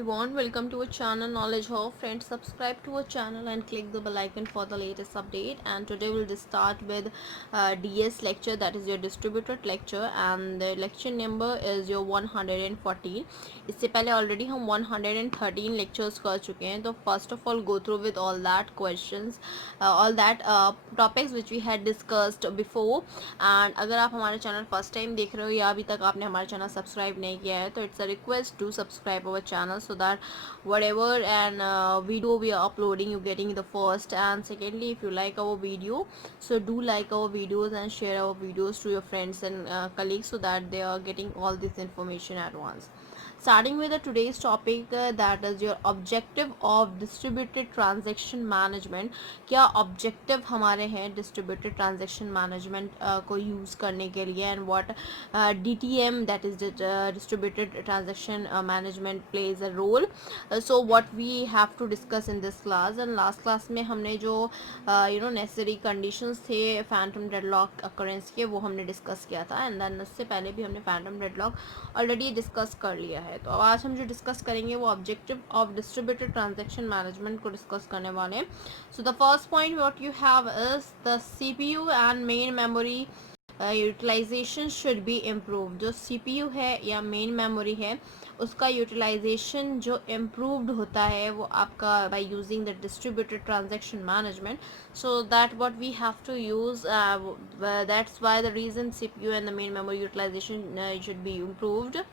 everyone, welcome to our channel Knowledge Hub. Friends, subscribe to our channel and click the bell icon for the latest update. And today we'll just start with DS lecture, that is your distributed lecture, and the lecture number is your 114. इससे पहले already हम 113 lectures कर चुके हैं. तो first of all go through with all that questions, all that topics which we had discussed before. And अगर आप हमारे चैनल फर्स्ट टाइम देख रहे हो या अभी तक आपने हमारा चैनल सब्सक्राइब नहीं किया है तो it's a request to subscribe our channel so that whatever and video we are uploading you getting the first. And secondly, if you like our video, so do like our videos and share our videos to your friends and colleagues so that they are getting all this information at once. Starting with the today's topic, that is your objective of distributed transaction management. क्या objective हमारे हैं distributed transaction management को use करने के लिए, and what DTM, that is distributed transaction management plays a role. So what we have to discuss in this class, and last class में हमने जो necessary conditions थे phantom deadlock occurrence के वो हमने discuss किया था, and then उससे पहले भी हमने phantom deadlock already discuss कर लिया है. तो अब आज हम जो डिस्कस करेंगे वो objective of distributed transaction management को डिस्कस करने वाले हैं. So the first point what you have is the CPU and main memory utilization should be improve. जो सीपीयू है या मेन मेमोरी है उसका यूटिलाइजेशन जो इम्प्रूव्ड होता है वो आपका by using the distributed transaction management. So that what we have to use, that's why the reason CPU and the main memory utilization should be improved.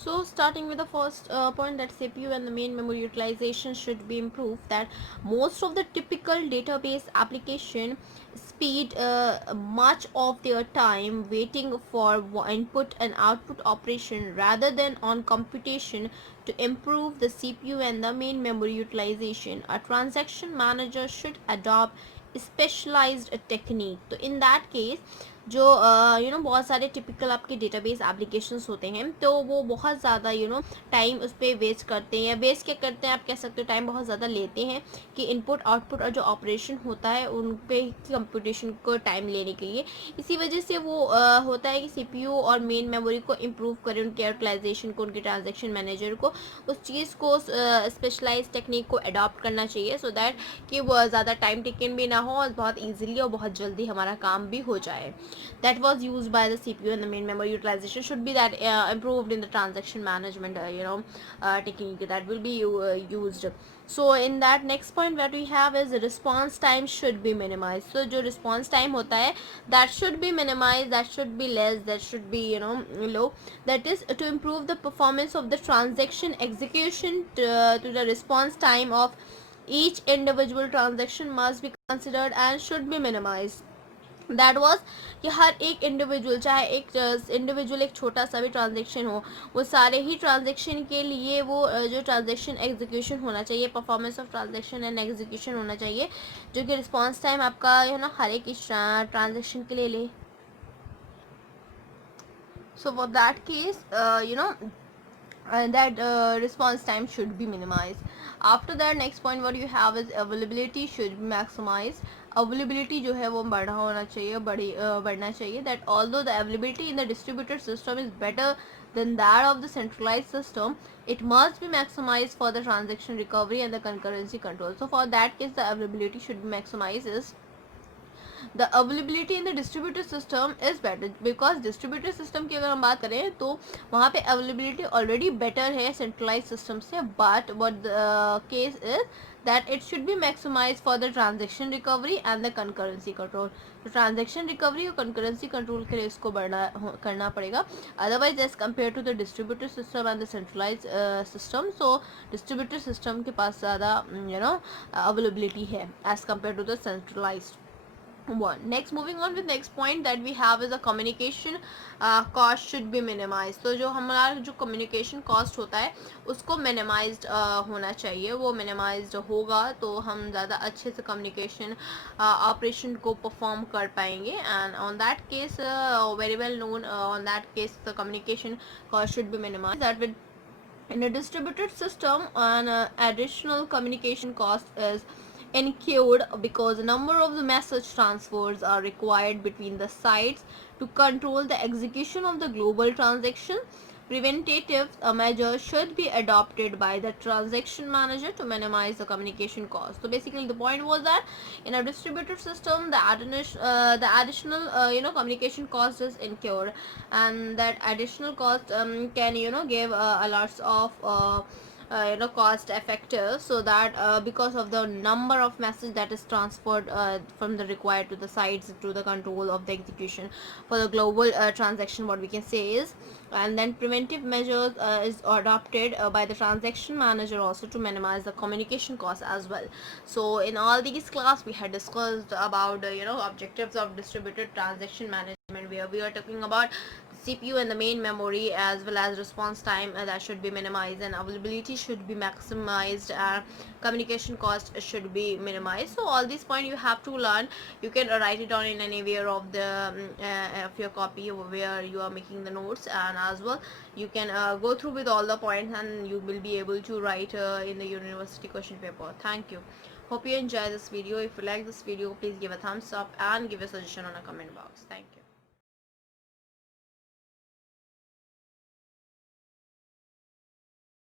So starting with the first point, that CPU and the main memory utilization should be improved, that most of the typical database application speed much of their time waiting for input and output operation rather than on computation. To improve the CPU and the main memory utilization, a transaction manager should adopt specialized technique. तो in that case जो बहुत सारे typical आपके database applications होते हैं तो वो बहुत ज़्यादा टाइम उस पर वेस्ट करते हैं, या वेस्ट क्या करते हैं आप कह सकते हो, टाइम बहुत ज़्यादा लेते हैं कि इनपुट आउटपुट और जो ऑपरेशन होता है उन पे कंप्यूटेशन को टाइम लेने के लिए. इसी वजह से वो होता है कि सीपीयू और मेन मेमोरी को इम्प्रूव करें, उनके यूटिलाइजेशन को, उनके ट्रांजेक्शन मैनेजर को उस चीज़ को स्पेशलाइज टेक्निक को अडॉप्ट करना चाहिए सो दैट कि वो ज़्यादा टाइम टेकन भी ना हो और बहुत ईजिली और बहुत जल्दी हमारा काम भी हो जाए. That was used by the CPU, and the main memory utilization should be that improved in the transaction management technique that will be used. So in that next point what we have is the response time should be minimized. So जो response time होता है that should be minimized, that should be less, that should be low. That is to improve the performance of the transaction execution. To the response time of each individual transaction must be considered and should be minimized. That was कि हर एक individual, चाहे एक individual एक छोटा सा भी transaction हो, वो सारे ही ट्रांजेक्शन के लिए वो जो ट्रांजेक्शन एग्जीक्यूशन होना चाहिए, performance of transaction and execution होना चाहिए, जो कि रिस्पॉन्स टाइम आपका हर एक ट्रांजेक्शन के लिए ले. So for that case that response time should be minimized. After that next point what you have is availability should be maximized. Availability जो है वो बढ़ा होना चाहिए, बढ़ना चाहिए. That although the availability in the distributed system is better than that of the centralized system, it must be maximized for the transaction recovery and the concurrency control. So for that case the availability should be maximized. Is the availability in the distributed system is better because distributed system की अगर हम बात करें तो वहाँ पे availability already better है centralized system से, but what the case is that it should be maximized for the transaction recovery and the concurrency control. तो transaction recovery और concurrency control के लिए इसको करना पड़ेगा, otherwise as compared to the distributed system and the centralized system, so distributed system के पास ज़्यादा availability है as compared to the centralized one. Next, moving on with next point that we have is a communication cost should be minimized. तो जो हमारा जो communication cost होता है उसको minimized होना चाहिए. वो minimized होगा तो हम ज़्यादा अच्छे से communication operation को perform कर पाएंगे. And on that case very well known, on that case the communication cost should be minimized. That will in a distributed system an additional communication cost is incurred because a number of the message transfers are required between the sites to control the execution of the global transaction. preventative measures should be adopted by the transaction manager to minimize the communication cost. So basically the point was that in a distributed system the additional communication cost is incurred, and that additional cost can give a lots of cost effective, so that because of the number of message that is transferred from the required to the sites to the control of the execution for the global transaction, what we can say is. And then preventive measures is adopted by the transaction manager also to minimize the communication cost as well. So in all these class we had discussed about objectives of distributed transaction management, where we are talking about CPU and the main memory, as well as response time that should be minimized, and availability should be maximized, and communication cost should be minimized. So all these points you have to learn. You can write it down in anywhere of the of your copy where you are making the notes, and as well you can go through with all the points, and you will be able to write in the university question paper. Thank you. Hope you enjoy this video. If you like this video, please give a thumbs up and give a suggestion on a comment box. Thank you.